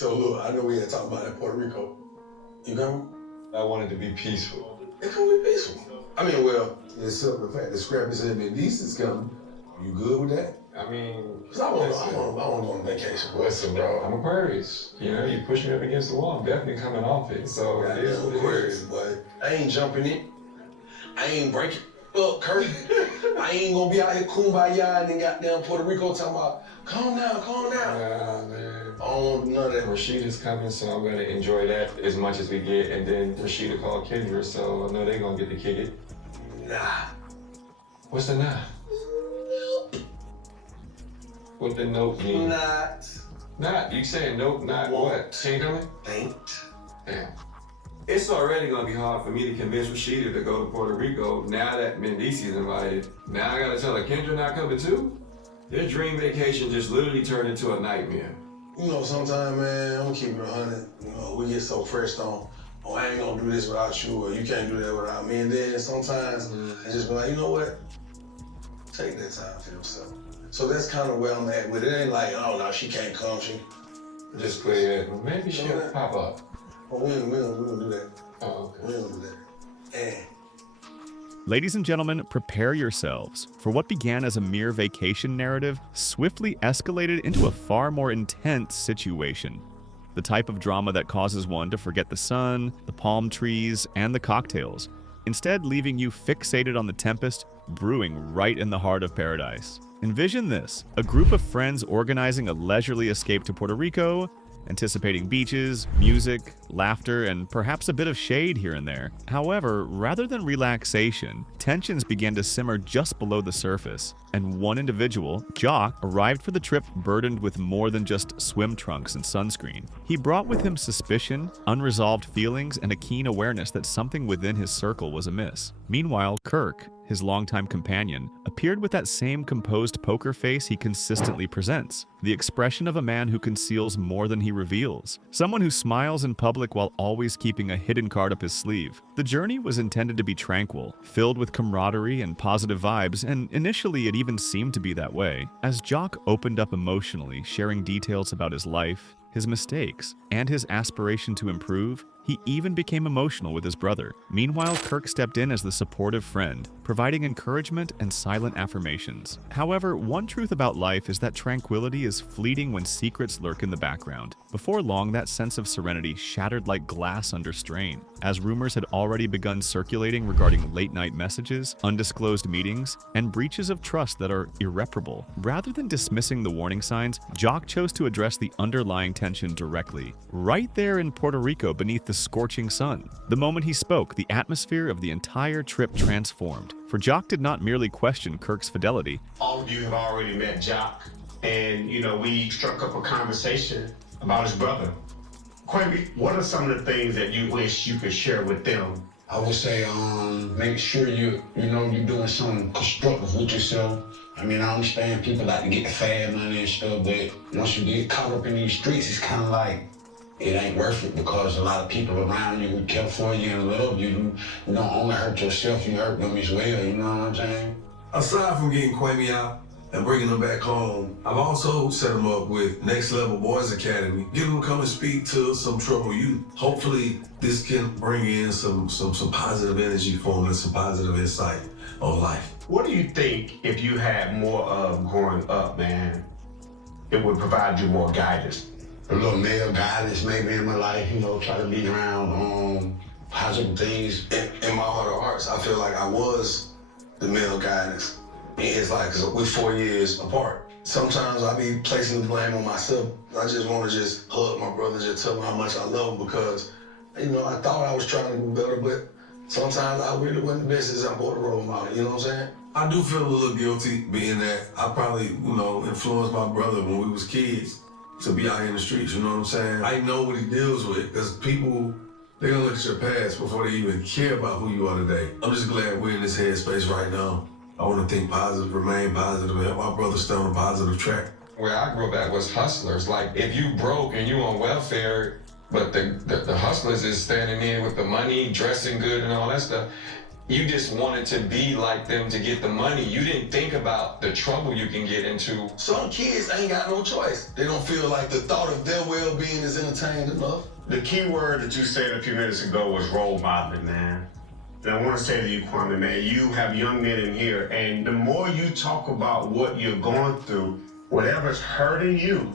So look, I know we had talked about that Puerto Rico. You coming? I wanted to be peaceful. It can be peaceful. I mean, well, except the fact that Scrappy said that Decent's coming. You good with that? I mean, Cause I want to go on vacation. Listen, bro, I'm Aquarius. You know, you push me up against the wall, I'm definitely coming off it. So Yeah, it is what it is. But I ain't jumping in. I ain't breaking up, Kirk. I ain't gonna be out here kumbaya and then goddamn Puerto Rico talking about, calm down, calm down. Nah, man. I don't want none of that. Rashida's coming, so I'm gonna enjoy that as much as we get. And then Rashida called Kendra, so I know they're gonna get to kick it. Nah. What's the nah? What the nope mean? Not. You saying nope, not what? She ain't coming? Ain't. Damn. It's already gonna be hard for me to convince Rashida to go to Puerto Rico now that Mendici's invited. Now I gotta tell her Kendra not coming too? Their dream vacation just literally turned into a nightmare. You know, sometimes, man, I'm gonna keep it 100. You know, we get so fresh on, oh, I ain't gonna do this without you, or you can't do that without me. And then sometimes I just be like, you know what? Take that time for yourself. So that's kind of where I'm at with it. It ain't like, oh, no, she can't come. She just clear it. Maybe she'll pop up. Oh, we don't do that. Oh, okay. We don't do that. And Ladies and gentlemen, prepare yourselves, for what began as a mere vacation narrative swiftly escalated into a far more intense situation. The type of drama that causes one to forget the sun, the palm trees, and the cocktails, instead leaving you fixated on the tempest brewing right in the heart of paradise. Envision this: a group of friends organizing a leisurely escape to Puerto Rico, anticipating beaches, music, laughter, and perhaps a bit of shade here and there. However, rather than relaxation, tensions began to simmer just below the surface, and one individual, Joc, arrived for the trip burdened with more than just swim trunks and sunscreen. He brought with him suspicion, unresolved feelings, and a keen awareness that something within his circle was amiss. Meanwhile, Kirk, his longtime companion, appeared with that same composed poker face he consistently presents, the expression of a man who conceals more than he reveals, someone who smiles in public while always keeping a hidden card up his sleeve. The journey was intended to be tranquil, filled with camaraderie and positive vibes, and initially it even seemed to be that way. As Joc opened up emotionally, sharing details about his life, his mistakes, and his aspiration to improve, he even became emotional with his brother. Meanwhile, Kirk stepped in as the supportive friend, providing encouragement and silent affirmations. However, one truth about life is that tranquility is fleeting when secrets lurk in the background. Before long, that sense of serenity shattered like glass under strain, as rumors had already begun circulating regarding late-night messages, undisclosed meetings, and breaches of trust that are irreparable. Rather than dismissing the warning signs, Joc chose to address the underlying tension directly, right there in Puerto Rico beneath the scorching sun. The moment he spoke, the atmosphere of the entire trip transformed, for Joc did not merely question Kirk's fidelity. All of you have already met Joc, and we struck up a conversation about his brother. Quimby, what are some of the things that you wish you could share with them? I would say, make sure you're doing something constructive with yourself. I mean, I understand people like to get the fad money and stuff, but once you get caught up in these streets, it's kind of like, it ain't worth it, because a lot of people around you who care for you and love you, you don't only hurt yourself, you hurt them as well, you know what I'm saying? aside from getting Kwame out and bringing them back home, I've also set them up with Next Level Boys Academy. Get them to come and speak to some troubled youth. Hopefully, this can bring in some positive energy for them and some positive insight of life. What do you think if you had more of growing up, man, it would provide you more guidance? A little male guidance maybe in my life, try to be around positive things. In my heart of hearts, I feel like I was the male guidance. It's like, cause we're 4 years apart. Sometimes I be placing the blame on myself. I just want to just hug my brother, just tell him how much I love him, because, I thought I was trying to do better, but sometimes I really wasn't the best example of the role model, you know what I'm saying? I do feel a little guilty being that I probably, influenced my brother when we was kids to be out in the streets, you know what I'm saying? I know what he deals with, because people, they're gonna look at your past before they even care about who you are today. I'm just glad we're in this headspace right now. I want to think positive, remain positive, and help my brother stay on a positive track. Where I grew up at was hustlers. Like, if you broke and you on welfare, but the hustlers is standing in with the money, dressing good and all that stuff, You just wanted to be like them to get the money. You didn't think about the trouble you can get into. Some kids ain't got no choice. They don't feel like the thought of their well-being is entertained enough. The key word that you said a few minutes ago was role modeling, man. And I want to say to you, Kwame, man, you have young men in here, and the more you talk about what you're going through, whatever's hurting you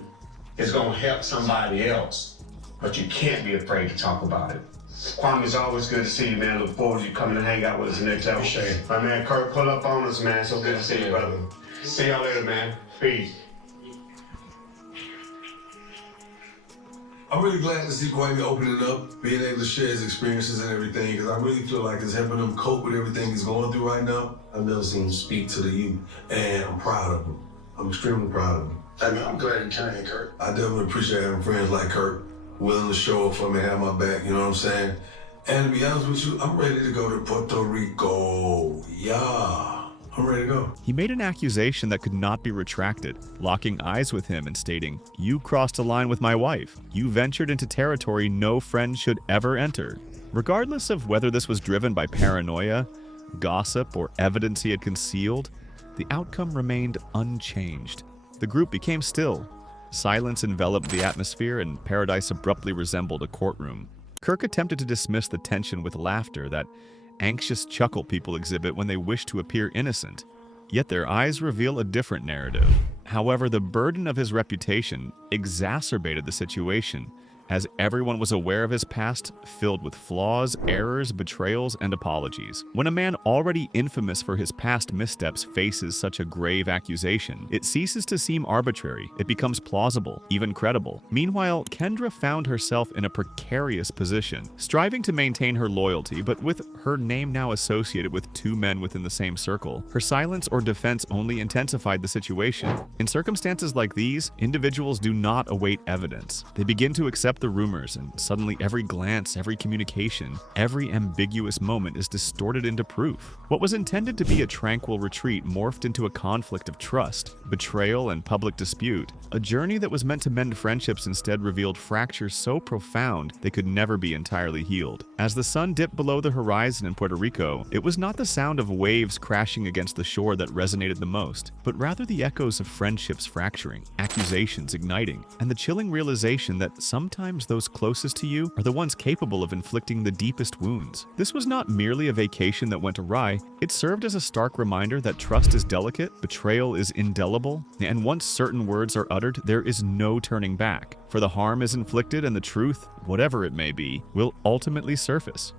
is going to help somebody else. But you can't be afraid to talk about it. Kwame, it's always good to see you, man. Look forward to you coming to hang out with us next time. Appreciate it. My man, Kirk, pull up on us, man. So good to see you, brother. See y'all later, man. Peace. I'm really glad to see Kwame opening up, being able to share his experiences and everything, because I really feel like it's helping him cope with everything he's going through right now. I've never seen him speak to the youth, and I'm proud of him. I'm extremely proud of him. I mean, I'm glad you came, Kirk. I definitely appreciate having friends like Kirk, willing to show up for me, have my back, you know what I'm saying? And to be honest with you, I'm ready to go to Puerto Rico. Yeah. I'm ready to go. He made an accusation that could not be retracted, locking eyes with him and stating, "You crossed a line with my wife. You ventured into territory no friend should ever enter." Regardless of whether this was driven by paranoia, gossip, or evidence he had concealed, the outcome remained unchanged. The group became still. Silence enveloped the atmosphere, and paradise abruptly resembled a courtroom. Kirk attempted to dismiss the tension with laughter, that anxious chuckle people exhibit when they wish to appear innocent. Yet their eyes reveal a different narrative. However, the burden of his reputation exacerbated the situation, as everyone was aware of his past, filled with flaws, errors, betrayals, and apologies. When a man already infamous for his past missteps faces such a grave accusation, it ceases to seem arbitrary. It becomes plausible, even credible. Meanwhile, Kendra found herself in a precarious position, striving to maintain her loyalty, but with her name now associated with two men within the same circle, her silence or defense only intensified the situation. In circumstances like these, individuals do not await evidence. They begin to accept the rumors, and suddenly every glance, every communication, every ambiguous moment is distorted into proof. What was intended to be a tranquil retreat morphed into a conflict of trust, betrayal, and public dispute. A journey that was meant to mend friendships instead revealed fractures so profound they could never be entirely healed. As the sun dipped below the horizon in Puerto Rico, it was not the sound of waves crashing against the shore that resonated the most, but rather the echoes of friendships fracturing, accusations igniting, and the chilling realization that sometimes those closest to you are the ones capable of inflicting the deepest wounds. This was not merely a vacation that went awry, it served as a stark reminder that trust is delicate, betrayal is indelible, and once certain words are uttered, there is no turning back. For the harm is inflicted, and the truth, whatever it may be, will ultimately surface.